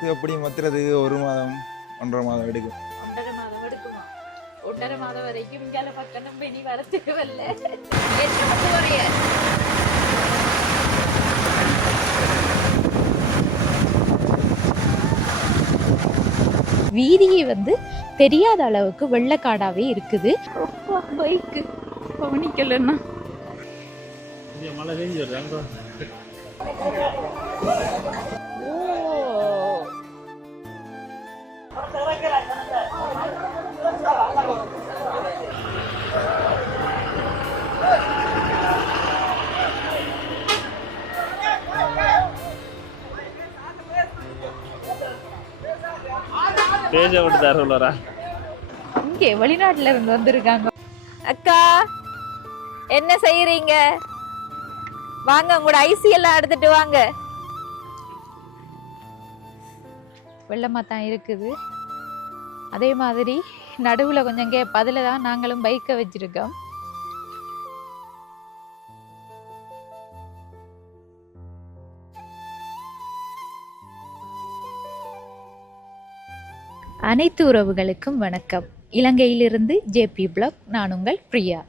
இது எப்படி மத்துறதுக்கு 1 மாதம் 1.5 மாதம் எடுக்கும். 1.5 மாதம் எடுக்குமா? 1.5 மாதம் வரைக்கும் இங்கால பக்கம் பெனி வரத்துக்கு வரல. என்ன பண்ண வரைய? வீதியே வந்து தெரியாத அளவுக்கு வெள்ளக்காடாவே இருக்குது. பைக்கு கவனிக்கலன்னா மழை பெஞ்சு வருது. இங்கே வெளிநாட்டுல இருந்து வந்திருக்காங்க. அக்கா என்ன செய்யறீங்க? வாங்க உங்களோட ஐசி எல்லாம் எடுத்துட்டு வாங்க. வெள்ளமா தான் இருக்குது. அதே மாதிரி நடுவுல கொஞ்சம் பதில தான் நாங்களும் பைக்கை வச்சிருக்கோம். அனைத்து உறவுகளுக்கும் வணக்கம். இலங்கையிலிருந்து ஜேபி பிளாக், நான் உங்கள் பிரியா.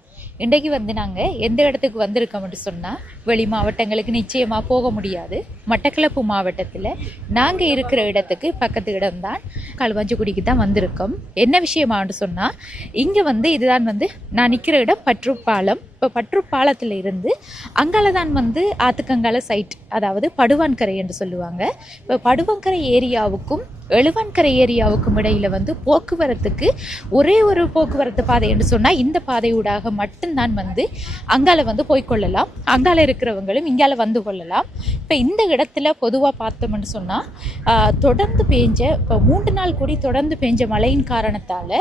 இன்றைக்கு வந்து நாங்கள் எந்த இடத்துக்கு வந்திருக்கோம்னு சொன்னால், வெளி மாவட்டங்களுக்கு நிச்சயமாக போக முடியாது. மட்டக்களப்பு மாவட்டத்தில் நாங்கள் இருக்கிற இடத்துக்கு பக்கத்து இடம்தான் களுவாஞ்சிக்குடிக்கு தான் வந்திருக்கோம். என்ன விஷயமான்னு சொன்னால், இங்கே வந்து இதுதான் வந்து நான் நிற்கிற இடம் பற்றுப்பாலம். இப்போ பற்றுப்பாலத்தில் இருந்து அங்கால தான் வந்து ஆத்துக்கங்கால சைட், அதாவது படுவான்கரை என்று சொல்லுவாங்க. இப்போ படுவான்கரை ஏரியாவுக்கும் எழுவான்கரை ஏரியாவுக்கும் இடையில வந்து போக்குவரத்துக்கு ஒரே ஒரு போக்குவரத்து பாதை என்று சொன்னால் இந்த பாதையூடாக மட்டும்தான் வந்து அங்கால வந்து போய்கொள்ளலாம். அங்கால இருக்கிறவங்களும் இங்கால வந்து கொள்ளலாம். இப்போ இந்த இடத்துல பொதுவாக பார்த்தோம்னு சொன்னால் தொடர்ந்து பேஞ்ச இப்போ 3 நாள் கூடி தொடர்ந்து பேஞ்ச மழையின் காரணத்தால்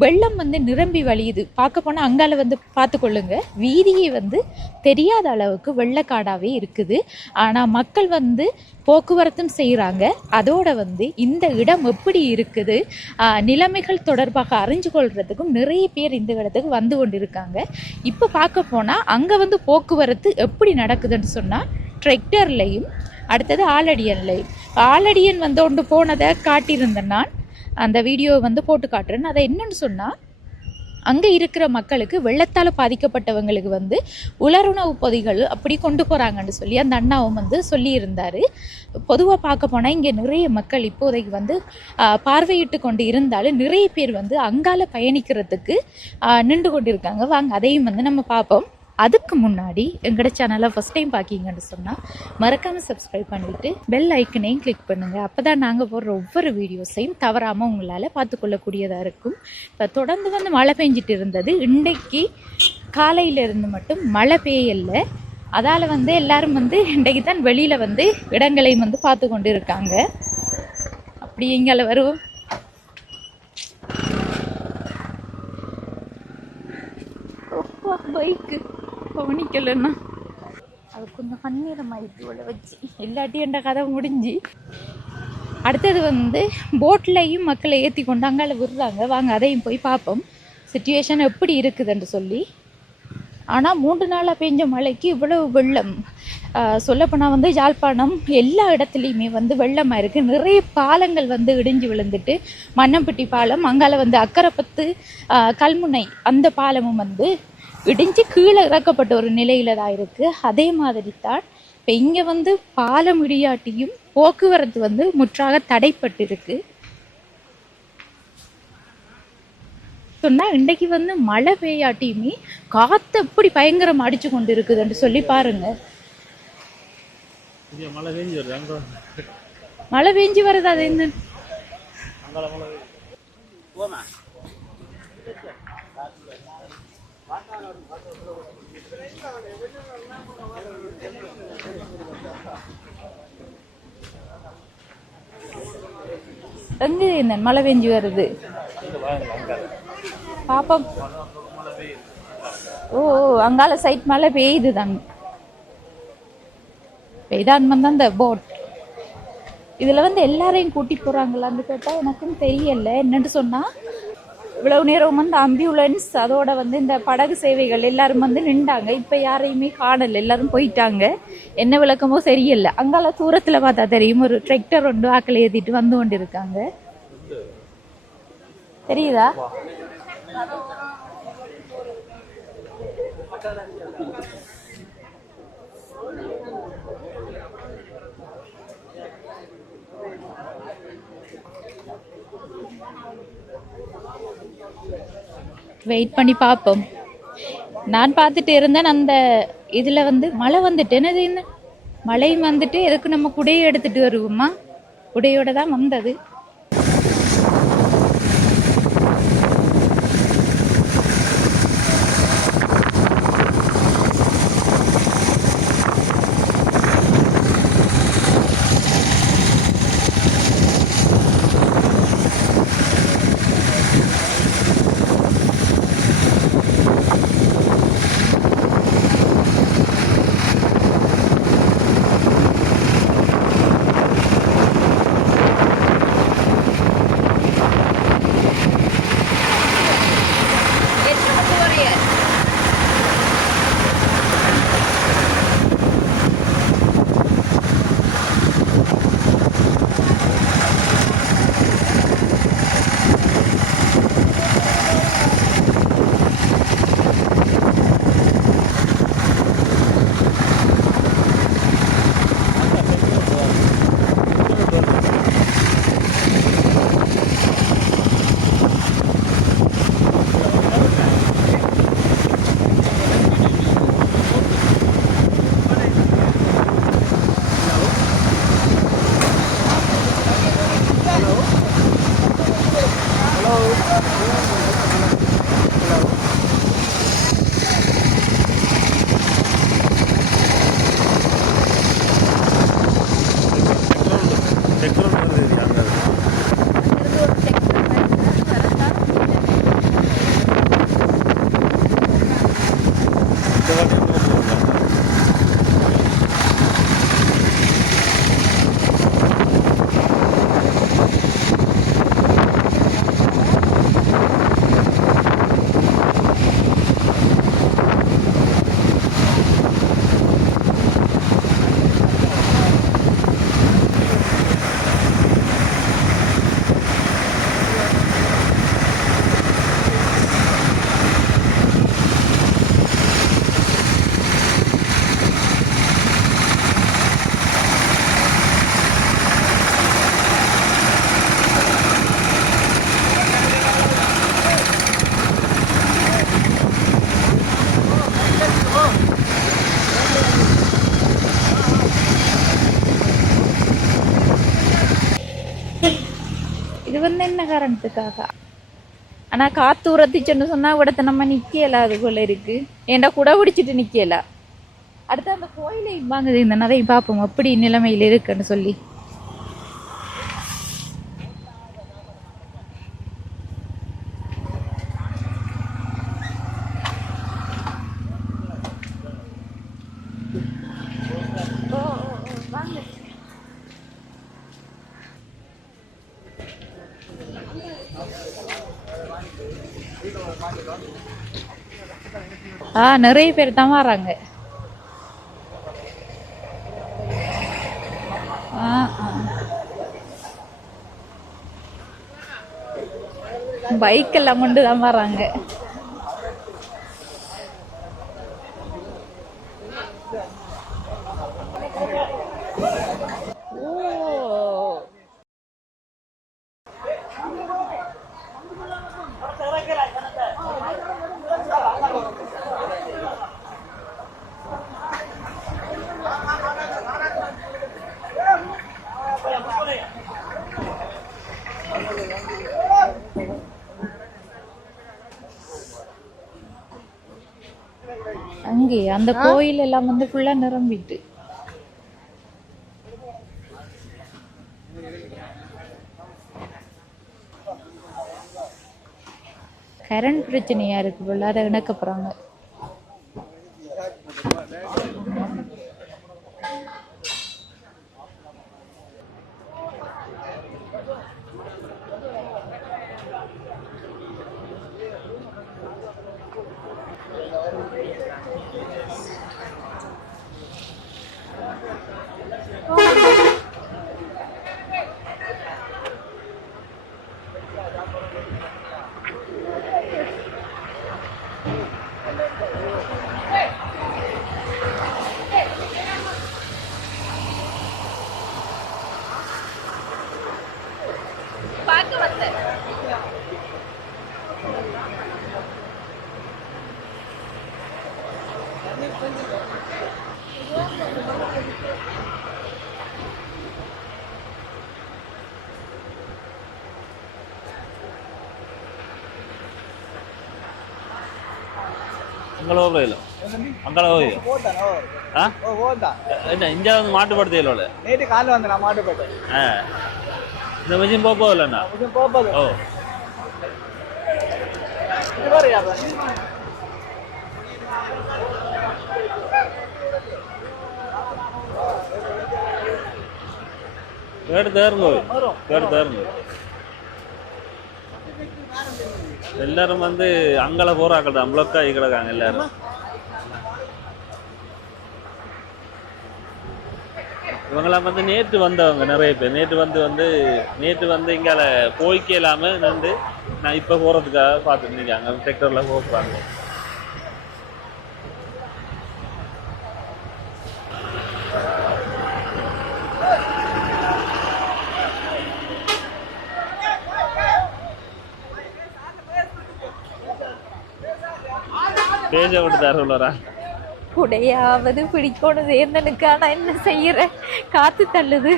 வெள்ளம் வந்து நிரம்பி வழியுது. பார்க்க போனால் அங்கால வந்து பார்த்துக்கொள்ளுங்க, வீதியே வந்து தெரியாத அளவுக்கு வெள்ளக்காடாவே இருக்குது. ஆனால் மக்கள் வந்து போக்குவரத்தும் செய்கிறாங்க. அதோட வந்து இந்த இடம் எப்படி இருக்குது, நிலைமைகள் தொடர்பாக அறிஞ்சு கொள்றதுக்கும் நிறைய பேர் இந்த இடத்துக்கு வந்து கொண்டு இருக்காங்க. இப்போ பார்க்க போனால் அங்கே வந்து போக்குவரத்து எப்படி நடக்குதுன்னு சொன்னால், டிராக்டர்லையும் அடுத்தது ஆலடியன்லையும். ஆலடியன் வந்து ஒன்று போனதை காட்டியிருந்தேன் நான், அந்த வீடியோவை வந்து போட்டு காட்டுறேன். அதை என்னன்னு சொன்னால், அங்கே இருக்கிற மக்களுக்கு வெள்ளத்தால் பாதிக்கப்பட்டவங்களுக்கு வந்து உலருணவு பொதிகள் அப்படி கொண்டு போகிறாங்கன்னு சொல்லி அந்த அண்ணாவும் வந்து சொல்லியிருந்தார். பொதுவாக பார்க்க போனால் இங்கே நிறைய மக்கள் இப்போதைக்கு வந்து பார்வையிட்டு கொண்டு இருந்தாலும் நிறைய பேர் வந்து அங்கால பயணிக்கிறதுக்கு நின்று கொண்டு இருக்காங்க. வாங்க அதையும் வந்து நம்ம பார்ப்போம். அதுக்கு முன்னாடி எங்களோட சேனலை ஃபஸ்ட் டைம் பார்க்கிங்கன்னு சொன்னால் மறக்காமல் சப்ஸ்கிரைப் பண்ணிவிட்டு பெல் ஐக்கனையும் கிளிக் பண்ணுங்கள். அப்போ தான் நாங்கள் போடுற ஒவ்வொரு வீடியோஸையும் தவறாமல் உங்களால் பார்த்துக்கொள்ளக்கூடியதாக இருக்கும். இப்போ தொடர்ந்து வந்து மழை பெஞ்சிட்டு இருந்தது. இன்றைக்கு காலையிலேருந்து மட்டும் மழை பெய்யலை. அதால் வந்து எல்லாரும் வந்து இன்றைக்கு தான் வெளியில் வந்து இடங்களையும் வந்து பார்த்து கொண்டு இருக்காங்க. அப்படி எங்களை வருவோம். பைக்கு கவனிக்கலன்னா அது கொஞ்சம் கண்ணீரமாயிட்டு உள்ள வச்சு எல்லாட்டி என்ற கதை முடிஞ்சு. அடுத்தது வந்து போட்லையும் மக்களை ஏற்றி கொண்டு அங்கால விடுறாங்க. வாங்க அதையும் போய் பார்ப்போம் சிச்சுவேஷன் எப்படி இருக்குதுன்னு சொல்லி. ஆனால் 3 நாளாக பெஞ்ச மழைக்கு இவ்வளவு வெள்ளம். சொல்லப்போனால் வந்து யாழ்ப்பாணம் எல்லா இடத்துலையுமே வந்து வெள்ளமாக இருக்குது. நிறைய பாலங்கள் வந்து இடிஞ்சு விழுந்துட்டு, மன்னம்பட்டி பாலம், அங்கால வந்து அக்கரைப்பத்து கல்முனை அந்த பாலமும் வந்து இடிஞ்சு கீழே இறக்கப்பட்ட ஒரு நிலையில தான் இருக்குது. அதே மாதிரி தான் இப்போ இங்கே வந்து பாலம் இடியாட்டியும் போக்குவரத்து வந்து முற்றாக தடைப்பட்டு இருக்கு. சொன்னால் இன்றைக்கு வந்து மழை பெய்யாட்டியுமே காற்று எப்படி பயங்கரம் அடிச்சு கொண்டு இருக்குதுன்னு சொல்லி பாருங்க. மழை பெஞ்சு வருது. அது என்ன எங்க இந்த மழை பெஞ்சு வருது பாப்போம். ஓ அங்கால சைட் மழை பெய்யுது தான். பெய்தான் வந்து அந்த போட் இதுல வந்து எல்லாரையும் கூட்டி போறாங்களான்னு கேட்டா எனக்கும் தெரியல. என்னன்னு சொன்னா இவ்வளவு நேரம் வந்து ஆம்புலன்ஸ் அதோட வந்து இந்த படகு சேவைகள் எல்லாரும் வந்து நின்றாங்க. இப்ப யாரையுமே காணல, எல்லாரும் போயிட்டாங்க. என்ன விளக்கமோ சரியில்லை. அங்கால தூரத்துல பார்த்தா தெரியும் ஒரு டிராக்டர் ஒன்று ஆக்களை ஏத்திட்டு வந்து கொண்டு இருக்காங்க. தெரியுதா? வெயிட் பண்ணி பார்ப்போம். நான் பார்த்துட்டு இருந்தேன் அந்த இதுல வந்து மழை வந்துட்டு என்னது என்ன மழையும் வந்துட்டு எதுக்கு நம்ம குடையை எடுத்துட்டு வருவோமா? குடையோட தான் வந்தது. இது வந்து என்ன காரணத்துக்காக? ஆனா காத்து உரத்திச்சுன்னு சொன்னா விடத்த நம்ம நிக்கல, அது போல இருக்கு. ஏன்டா கூட பிடிச்சிட்டு நிக்கல. அடுத்து அந்த கோயிலை வாங்குது இந்த நிறைய பார்ப்போம் அப்படி நிலைமையில இருக்குன்னு சொல்லி. நிறைய பேர் தான் வராங்க. பைக் எல்லாம் கொண்டு தான் வராங்க. அங்கே அந்த கோயில் எல்லாம் வந்து ஃபுல்லா நிரம்பிட்டு. கரண்ட் பிரச்சனையா இருக்கு போல, அதை இணக்க போறாங்க. அங்கே போகல அங்கே போய் ஆ என்ன இங்கே வந்து மாட்டுப்படுத்தையில நேற்று காலையில் வந்து நான் மாட்டு போயிட்டேன். ஆ இந்த மிஷின் போகலண்ணா ஓ கேட்டு தேருங்க கேட்டு தேருங்க எல்லாரும் வந்து அங்கல போறாக்கள் தான் பிளொக் ஆகி கிடக்காங்க எல்லாரும். இவங்களாம் வந்து நேற்று வந்தவங்க நிறைய பேர் நேற்று வந்து இங்கால போய்க்க இல்லாம நின்று நான் இப்ப போறதுக்காக பார்த்துட்டு நிற்காங்க செக்டர்ல போறாங்க. பேஜ விட்டுதாரு உள்ளரா குடையாவது பிடிக்கணும் சேர்ந்தனுக்கா நான் என்ன செய்யறேன் காத்து தள்ளுது.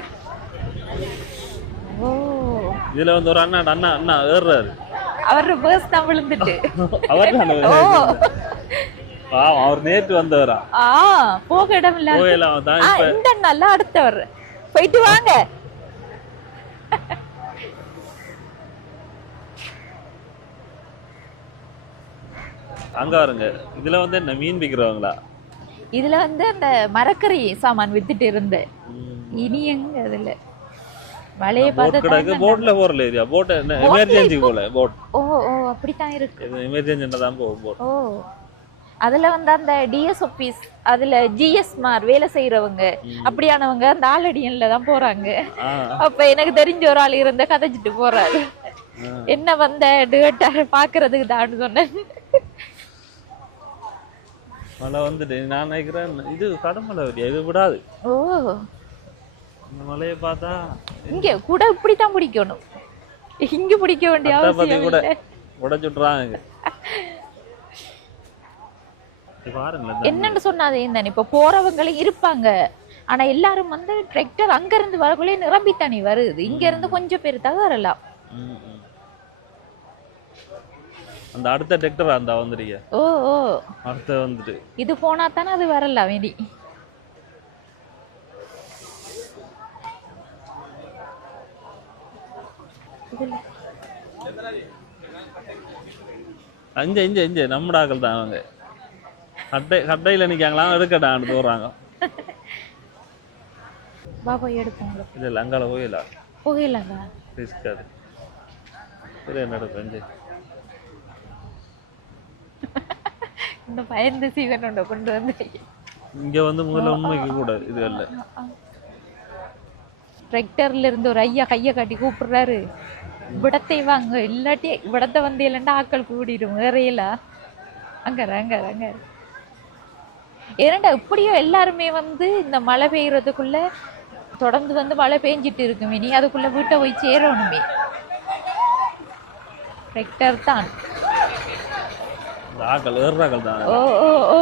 ஓ இதுல வந்து ஒரு அண்ணா ஏறுறாரு. அவர் பர்ஸ் தான் விழுந்துட்டு அவர் ஓ அவர் நேற்று வந்தவரா போக இடம் இல்ல இந்த நல்லா அடுத்தவர் போயிட்டு வாங்க. அங்க வருங்க. இதுல வந்து என்ன மீன் விக்கிறவங்களா? இதுல வந்து அந்த மரக்கறி சாமான் வித்துட்டு இருந்தேன். இனி எங்க அதுல மழைய பார்த்து போட்ல போறல ஏரியா போட் எமர்ஜென்சி போல போட். ஓ ஓ அப்படிதான் இருக்கு. இது எமர்ஜென்சினா தான் போகும் போட். ஓ அதுல வந்து அந்த டிஎஸ் ஆபீஸ் அதுல ஜிஎஸ் மார் வேலை செய்யறவங்க அப்படியானவங்க அந்த ஆலடியன்ல தான் போறாங்க. அப்ப எனக்கு தெரிஞ்ச ஒரு ஆள் இருந்த கதைச்சிட்டு போறாரு. என்ன வந்த டிகட்டார் பாக்குறதுக்கு தான் சொன்னேன். மழை வந்துட்டு நான் நினைக்கிறேன் இது கடமலை இது விடாது. ஓ இந்த மலையை பார்த்தா இங்க கூட இப்படித்தான் பிடிக்கணும். இங்க பிடிக்க வேண்டிய அவசியம் கூட இல்லை. உடைச்சுட்றாங்க. என்னன்னு சொன்னாதே தானே இப்ப போறவங்களும் இருப்பாங்க. ஆனா எல்லாரும் வந்து டிராக்டர் அங்க இருந்து வரக்குள்ளே நிரம்பித்தானே வருது. இங்க இருந்து கொஞ்சம் பேர் தான் வரலாம். அந்த அடுத்த டிராக்டர் அந்த வந்துருங்க. ஓ ஓ அடுத்து வந்துட்டு இது போனா தானே அது வரல வேண்டி. இஞ்ச நம்மடாக்கள் தான் அவங்க கட்டையில நிக்காங்களாம் எடுக்கட்டான்னு போறாங்க. பாபா எடுப்பாங்க இல்ல அங்கால போகலாங்க ரிஸ்காது சரி என்ன எடுப்பேன் இந்த பயந்து சீவனோட கொண்டு வந்து இங்க வந்து முதல்ல உண்மைக்கு கூட இது இல்ல. டிராக்டர்ல இருந்து ஒரு ஐயா கைய காட்டி கூப்பிடுறாரு விடத்தை வாங்க இல்லாட்டி விடத்தை வந்து இல்லைன்னா ஆக்கள் கூடிடும் வேறையில அங்க அங்க ஏன்னா இப்படியோ எல்லாருமே வந்து இந்த மழை பெய்யறதுக்குள்ள தொடர்ந்து வந்து மழை பெஞ்சிட்டு இருக்குமே நீ அதுக்குள்ள வீட்டை போய் சேரணுமே. டிராக்டர் தான் ஆக்கள் ஏறாக்கள் தான். ஓ ஓ ஓ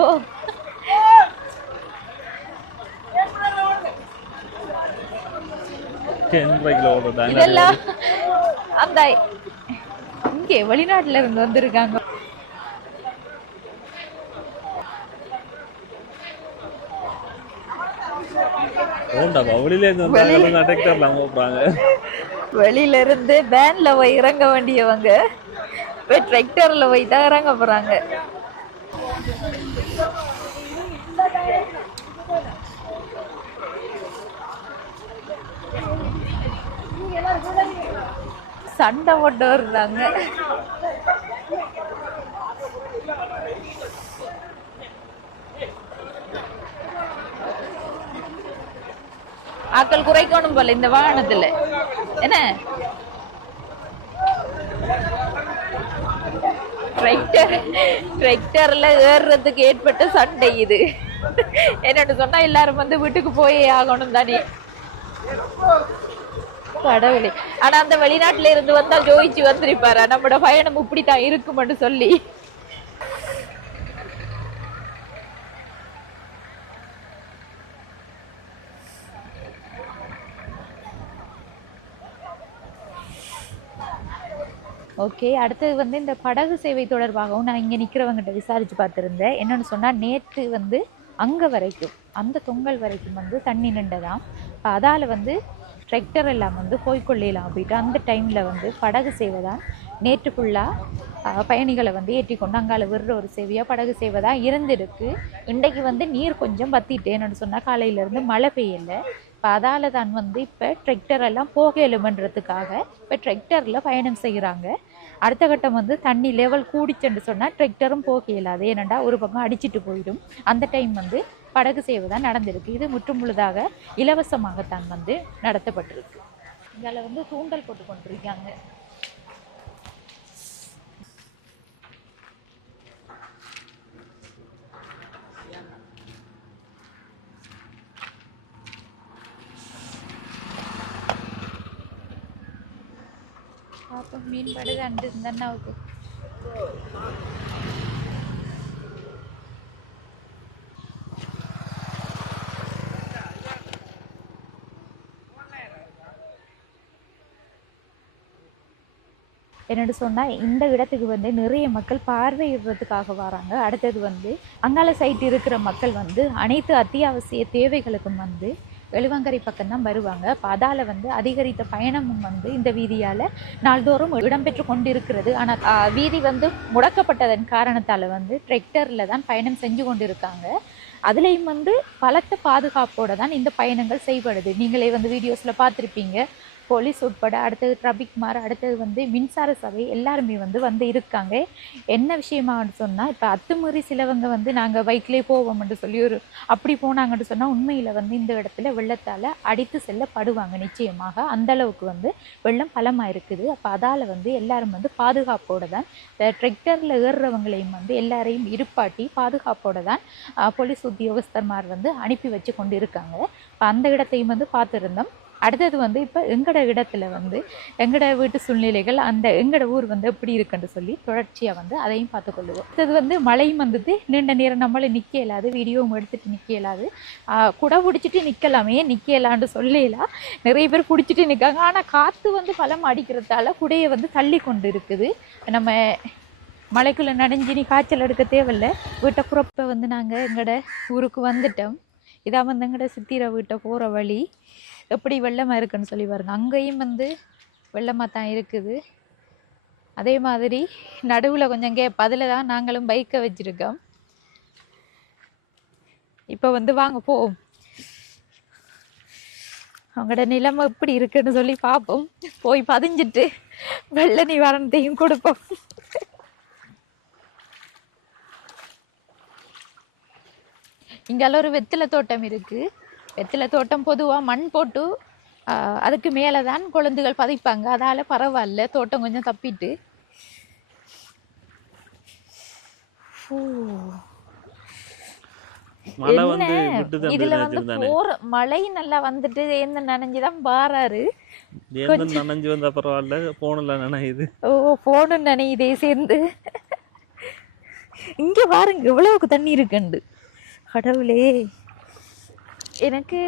இதெல்லாம் அந்த இங்கே வெளிநாட்டுல இருந்து வந்திருக்காங்க. வெளியில இருந்து வேன்ல போய் இறங்க வேண்டியவங்க டிராக்டர்ல போய் தான் இறங்க போறாங்க. சண்டை போட்டு வருறாங்க. ஆக்கள் குறைக்கணும் போல இந்த வாகனத்துல என்ன டிராக்டர்ல ஏறுறதுக்கு ஏற்பட்ட சண்டை இது. என்னன்னு சொன்னா எல்லாரும் வந்து வீட்டுக்கு போயே ஆகணும் தானே. கடவுளே ஆனா அந்த வெளிநாட்டுல இருந்து வந்தா ஜோதிச்சு வந்திருப்பாரா நம்மளோட பயணம் இப்படித்தான் இருக்கும்னு சொல்லி. ஓகே, அடுத்தது வந்து இந்த படகு சேவை தொடர்பாகவும் நான் இங்கே நிற்கிறவங்ககிட்ட விசாரித்து பார்த்துருந்தேன். என்னென்னு சொன்னால் நேற்று வந்து அங்கே வரைக்கும் அந்த தொங்கல் வரைக்கும் வந்து தண்ணி நின்றதாம். இப்போ அதால் வந்து டிராக்டர் எல்லாம் வந்து போய்கொள்ளலாம் அப்படின்ட்டு அந்த டைமில் வந்து படகு சேவை தான் நேற்று ஃபுல்லாக பயணிகளை வந்து ஏற்றி கொண்டு அங்கால விடுற ஒரு சேவையாக படகு சேவை தான் இருந்திருக்கு. இன்றைக்கு வந்து நீர் கொஞ்சம் பற்றிட்டு என்னென்னு சொன்னால் காலையிலேருந்து மழை பெய்யலை. இப்போ அதால் தான் வந்து இப்போ டிராக்டர் எல்லாம் போகலுமன்றதுக்காக இப்போ டிராக்டரில் பயணம் செய்கிறாங்க. அடுத்த கட்டம் வந்து தண்ணி லெவல் கூடிச்சுன்னு சொன்னால் டிராக்டரும் போக இயலாது. ஏனெண்டா ஒரு பக்கம் அடிச்சுட்டு போயிடும். அந்த டைம் வந்து படகு சேவை தான் நடந்திருக்கு. இது முற்றும் முழுதாக இலவசமாகத்தான் வந்து நடத்தப்பட்டிருக்கு. இதில் வந்து தூண்டல் போட்டு கொண்டிருக்காங்க. பாப்பா மீன் படுது அண்டு இந்த அண்ணாவுக்கு. என்னென்னு சொன்னால் இந்த இடத்துக்கு வந்து நிறைய மக்கள் பார்வையிடுறதுக்காக வராங்க. அடுத்தது வந்து அங்கால சைட் இருக்கிற மக்கள் வந்து அனைத்து அத்தியாவசிய தேவைகளுக்கும் வந்து வெளிவங்கரை பக்கம்தான் வருவாங்க. இப்போ அதால் வந்து அதிகரித்த பயணமும் வந்து இந்த வீதியால் நாள்தோறும் இடம்பெற்று கொண்டிருக்கிறது. ஆனால் வீதி வந்து முடக்கப்பட்டதன் காரணத்தால் வந்து டிராக்டரில் தான் பயணம் செஞ்சு கொண்டு இருக்காங்க. அதுலேயும் வந்து பலத்த பாதுகாப்போடு தான் இந்த பயணங்கள் செய்யப்படுது. நீங்களே வந்து வீடியோஸில் பார்த்துருப்பீங்க. போலீஸ் உட்பட, அடுத்தது டிராபிக் மார், அடுத்தது வந்து மின்சார சபை எல்லாருமே வந்து இருக்காங்க. என்ன விஷயமான்னு சொன்னால் இப்போ அத்துமீறி சிலவங்க வந்து நாங்கள் பைக்லேயே போவோம்னு சொல்லி அப்படி போனாங்கன்னு சொன்னால் உண்மையில் வந்து இந்த இடத்துல வெள்ளத்தால் அடித்து செல்லப்படுவாங்க நிச்சயமாக. அந்தளவுக்கு வந்து வெள்ளம் பலமாக இருக்குது. அப்போ அதால் வந்து எல்லாரும் வந்து பாதுகாப்போடு தான் டிராக்டரில் ஏறுறவங்களையும் வந்து எல்லாரையும் இருப்பாட்டி பாதுகாப்போடு தான் போலீஸ் உத்தியோகஸ்தர்மார் வந்து அனுப்பி வச்சு கொண்டு இருக்காங்க. இப்போ அந்த இடத்தையும் வந்து பார்த்துருந்தோம். அடுத்தது வந்து இப்போ எங்களோட இடத்துல வந்து எங்களோட வீட்டு சூழ்நிலைகள் அந்த எங்களோட ஊர் வந்து எப்படி இருக்குன்னு சொல்லி தொடர்ச்சியாக வந்து அதையும் பார்த்துக்கொள்ளுவோம். அடுத்தது வந்து மழையும் வந்தது. நீண்ட நேரம் நம்மளை நிற்க இயலாது, வீடியோவும் எடுத்துகிட்டு நிற்க இயலாது. குடை பிடிச்சிட்டு நிற்கலாமே, நிற்க இயலான்னு சொல்லலாம். நிறைய பேர் பிடிச்சிட்டு நிற்காங்க. ஆனால் காற்று வந்து பலம் அடிக்கிறதால குடையை வந்து தள்ளி கொண்டு இருக்குது. நம்ம மலைக்குள்ளே நனைஞ்சி காய்ச்சல் எடுக்க தேவையில்லை. வீட்டை புறப்ப வந்து நாங்கள் எங்களோட ஊருக்கு வந்துட்டோம். இதான் வந்து எங்களோட சித்திரை வீட்டை போகிற வழி. எப்படி வெள்ளமாக இருக்குன்னு சொல்லி பாருங்க. அங்கேயும் வந்து வெள்ளமாக தான் இருக்குது. அதே மாதிரி நடுவில் கொஞ்சம் கேப், அதில் தான் நாங்களும் பைக்கை வச்சுருக்கோம். இப்போ வந்து வாங்க போவோம், அவங்களோட நிலைமை எப்படி இருக்குன்னு சொல்லி பார்ப்போம். போய் பதிஞ்சிட்டு வெள்ள நிவாரணத்தையும் கொடுப்போம். இங்கால ஒரு வெத்திலை தோட்டம் இருக்குது. வெத்திலை தோட்டம் பொதுவாக மண் போட்டு அதுக்கு மேலே தான் குழந்தைகள் பதிப்பாங்க. அதால் பரவாயில்ல, தோட்டம் கொஞ்சம் தப்பிட்டு. இதுல வந்து போற மழை நல்லா வந்துட்டு என்ன நனைஞ்சுதான் பாராரு. நனைஞ்சு வந்தா பரவாயில்ல, போனல நனையுது. ஓ, போன நனையுதே சேர்ந்து. இங்க பாருங்க எவ்வளவுக்கு தண்ணி இருக்குண்டு. கடவுளே, எனக்கு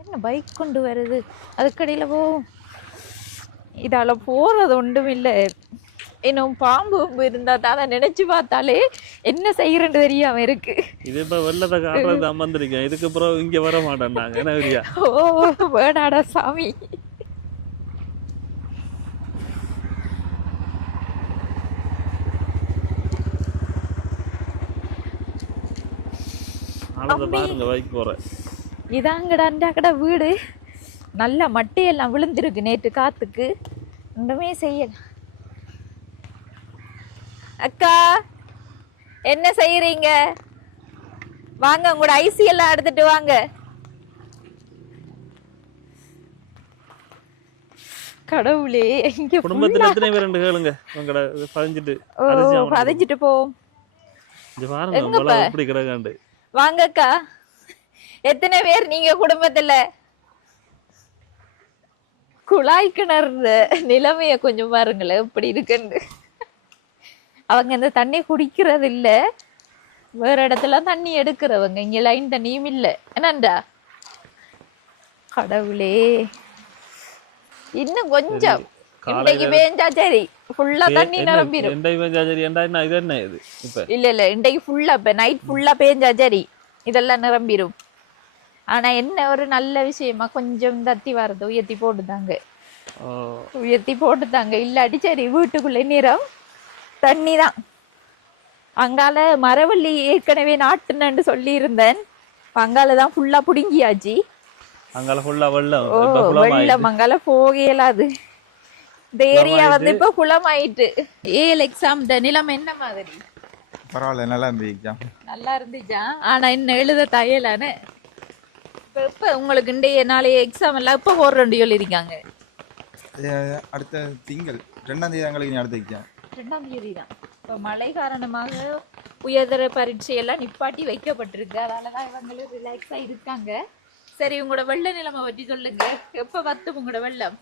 என்ன பைக் கொண்டு வருது, அதுக்கடையில் போ. இதால் போகிறது ஒன்றும் இல்லை. இன்னும் பாம்பு இருந்தால் தான் அதை நினச்சி பார்த்தாலே என்ன செய்யறேன்னு தெரியாமல் இருக்கு. இது இப்போ வெள்ளத்தை காட்டுறது அமர்ந்திருக்கேன். இதுக்கு அப்புறம் இங்கே வர மாட்டேன்னாங்க. என்ன வரியா? ஓ வேடாடா சாமி. பாருங்க பைக் போகிறேன். இதாங்கடா வீடு. நல்லா மட்டையெல்லாம் விழுந்திருக்கு நேற்று காத்துக்கு. ஒன்றுமே செய்யல. அக்கா என்ன செய்யறீங்க? வாங்க, உங்களோட ஐசி எல்லாம் எடுத்துட்டு வாங்க. கடவுளே, இங்க குடும்பத்துல எத்தனை பேர் கேளுங்க. உங்களோட பதிஞ்சிட்டு போவோம். எப்படி கிடக்காண்டு வாங்கக்கா. எத்தனை பேர் நீங்க குடும்பத்துல? குழாய் கிணறு நிலைமைய கொஞ்சம் பாருங்களேன் எப்படி இருக்குன்னு. அவங்க இந்த தண்ணி குடிக்கிறது இல்ல, வேற இடத்துல தண்ணி எடுக்கிறவங்க. இங்க லைன் தண்ணியும் இல்லை. என்னண்டா கடவுளே, இன்னும் கொஞ்சம் இன்றைக்கு பேஞ்சா சரி ஃபுல்லா தண்ணி நிரம்பிடும். இன்றைக்கு பேஞ்சா சரி என்ன இது என்ன இது இப்ப இல்ல இன்றைக்கு ஃபுல்லா இப்ப நைட் ஃபுல்லா பேஞ்சா சரி இதெல்லாம் நிரம்பிடும். ஆனா என்ன ஒரு நல்ல விஷயமா கொஞ்சம் தத்தி வரது உயர்த்தி போட்டுதாங்க இல்லாட்டி சரி வீட்டுக்குள்ள நிறம் தண்ணி தான். அங்கால மரவள்ளி ஏற்கனவே நாட்டுன்னு சொல்லி இருந்தேன். அங்காலதான் ஃபுல்லா புடுங்கியாச்சு. அங்கால ஃபுல்லா வெள்ளம் வெள்ளம் அங்கால போகலாது. இந்த ஏரியா வந்து இப்ப குளமாயிட்டு. ஏஎல் எக்ஸாம் நிலைமை என்ன மாதிரி? பரவாயில்ல, நல்லா இருந்துச்சு எக்ஸாம். நல்லா இருந்துச்சா? ஆனா என்ன எழுத தயலானு. இப்ப உங்களுக்கு இன்றைய நாளைய எக்ஸாம் எல்லாம் இப்ப போடுறேன்னு சொல்லியிருக்காங்க. அடுத்த திங்கள் 2ஆம் தேதி எங்களுக்கு அடுத்த எக்ஸாம். 2ஆம் தேதி தான். இப்போ மழை காரணமாக உயர்தர பரீட்சையெல்லாம் நிப்பாட்டி வைக்கப்பட்டிருக்கு. அதனாலதான் இவங்களும் ரிலாக்ஸா இருக்காங்க. சரி, உங்களோட வெள்ள நிலைமை பற்றி சொல்லுங்க. எப்ப வத்தும் உங்களோட வெள்ளம்?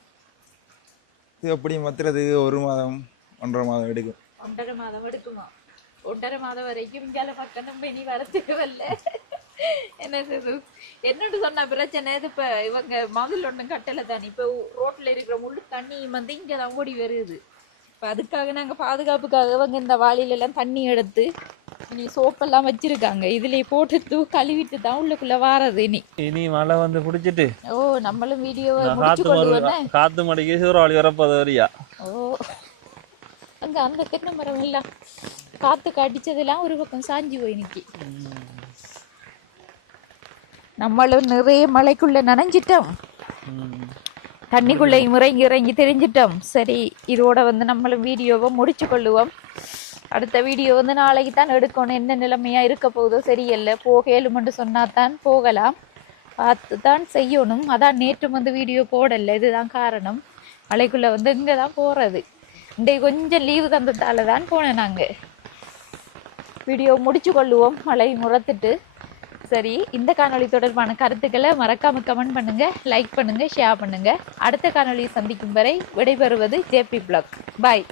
இது எப்படி மத்துறது 1 மாதம் 1.5 மாதம் எடுக்கும். 1.5 மாதம் எடுக்குமா? 1.5 மாதம் வரைக்கும் இங்கால பக்கம் இனி வரத்துக்கு வரல. என்னன்னு சொன்ன பிரச்சனை இப்ப இவங்க மதில் ஒன்றும் கட்டலை தானே. இப்ப ரோட்ல இருக்கிற முழு தண்ணி வந்து இங்கதான் ஓடி வருது. இப்ப அதுக்காக நாங்க பாதுகாப்புக்காக இவங்க இந்த வாளியில எல்லாம் தண்ணி எடுத்து இனி சோப்பெல்லாம் வச்சிருக்காங்க. இதுல போட்டு கழுவிட்டு தான் உள்ளுக்குள்ள வாரது. இனி மழை வந்து குடிச்சிட்டு நம்மளும் வீடியோவை முடிச்சு கொள்ளுவோம். காத்து மடிக்கு சூறாவளி வரப்போது வரியா? அங்க அந்த தென்னை மரம் எல்லாம் காத்துக்கு அடிச்சதெல்லாம் ஒரு பக்கம் சாஞ்சி போய் நிக்கி. நம்மளும் நிறைய மழைக்குள்ள நனைஞ்சிட்டோம். தண்ணிக்குள்ள இறங்கி தெரிஞ்சிட்டோம். சரி, இதோட வந்து நம்மளும் வீடியோவை முடிச்சு கொள்ளுவோம். அடுத்த வீடியோ வந்து நாளைக்கு தான் எடுக்கணும். என்ன நிலைமையா இருக்க போகுதோ சரியல்ல. போகலுமென்று சொன்னாதான் போகலாம். பார்த்து தான் செய்யணும். அதான் நேற்று வந்து வீடியோ போடல. இதுதான் காரணம். மழைக்குள்ள வந்து இங்கே தான் போகிறது. இன்றைக்கு கொஞ்சம் லீவு தந்ததால தான் போனேன். நாங்கள் வீடியோ முடிச்சு கொள்ளுவோம் மழை முறத்துட்டு. சரி, இந்த காணொளி தொடர்பான கருத்துக்களை மறக்காம கமெண்ட் பண்ணுங்க, லைக் பண்ணுங்க, ஷேர் பண்ணுங்க. அடுத்த காணொளியை சந்திக்கும் வரை விடைபெறுவது ஜேபி பிளாக். பாய்.